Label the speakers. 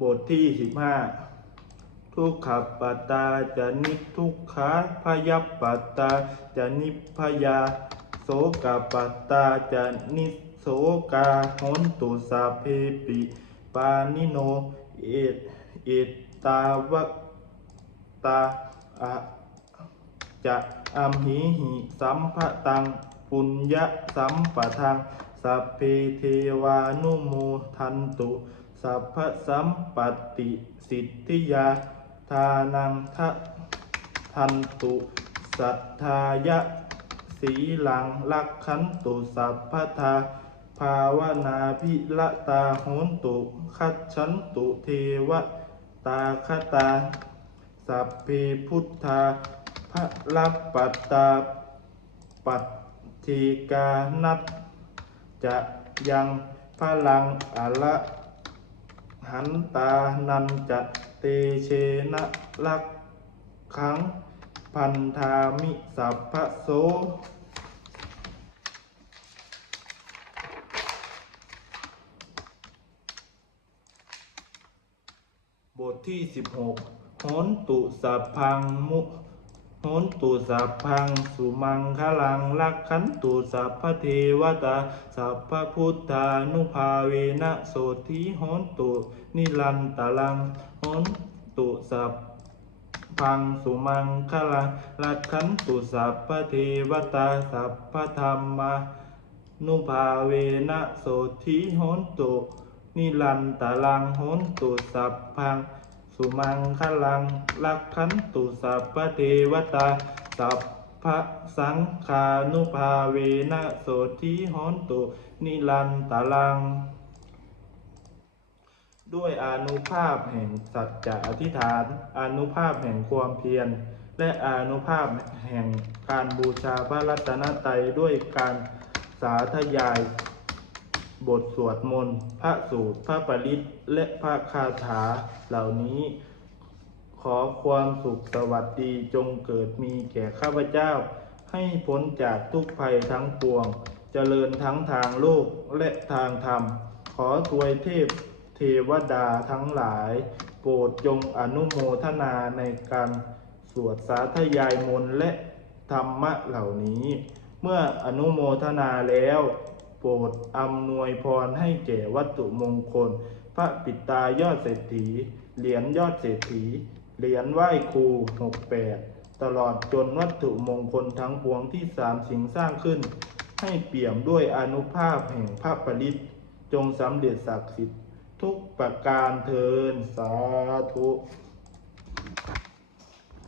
Speaker 1: บทที่สิบห้าทุกขปัตตาจะนิทุกขาพยัปปัตตาจะนิพยาโสกปัตตาจะนิโสกาหนตุสาเพปิปานิโนเอตเอตตาวะตาอะจะอัมหิหิสัมภะตังปุญญสัมปะทังสัพเพเทวานุโมทันตุ สัพพสัมปติสิทธิยา ทานังทะทันตุสัทธายะสีหลังลักขันตุสัพพทาภาวนาพิละตาโหนตุคัจฉันตุเทวตาคตา สัพเพพุทธาพระลับปัตตาปัตติกานัตจะยังพลังอละ หันตานันจะเตเชนะลักขังพันธามิสัพพะโสบทที่ 16โหนตุสัพพังมุ โหนตุสัพพังสุมังคลังลักขันตุสัพพเทวตาสัพพพุทธานุภาเวนะโสธิโหนตุนิลันตลังโหนตุสัพพังสุมังคลังลักขันตุสัพพเทวตาสัพพธรรมานุภาเวนะโสธิโหนตุนิรันตลังโหนตุสัพพัง สุมังคลังลักขันตุสัพพเทวตา สัพพะสังขานุภาเวนะโสธิโหนตุนิรันตลัง ด้วยอนุภาพแห่งสัจจะอธิษฐาน อนุภาพแห่งความเพียร และอนุภาพแห่งการบูชาพระรัตนตรัยด้วยการสาธยาย บทสวดมนต์ พระสูตร พระปริตและพระคาถาเหล่านี้ ขอความสุขสวัสดีจงเกิดมีแก่ข้าพเจ้า ให้พ้นจากทุกภัยทั้งปวง เจริญทั้งทางโลกและทางธรรม ขอทวยเทพเทวดาทั้งหลาย โปรดจงอนุโมทนาในการสวดสาธยายมนต์และธรรมะเหล่านี้ เมื่ออนุโมทนาแล้ว โปรดอำนวยพรให้แก่วัตถุมงคล พระปิตายอดเศรษฐี เหรียญยอดเศรษฐี เหรียญไหว้ครูหกแปดตลอดจนวัตถุมงคลทั้งปวงที่สามสิ่งสร้างขึ้น ให้เปี่ยมด้วยอนุภาพแห่งพระปริตจงสำเร็จศักดิ์สิทธิ์ทุกประการเทินสาธุ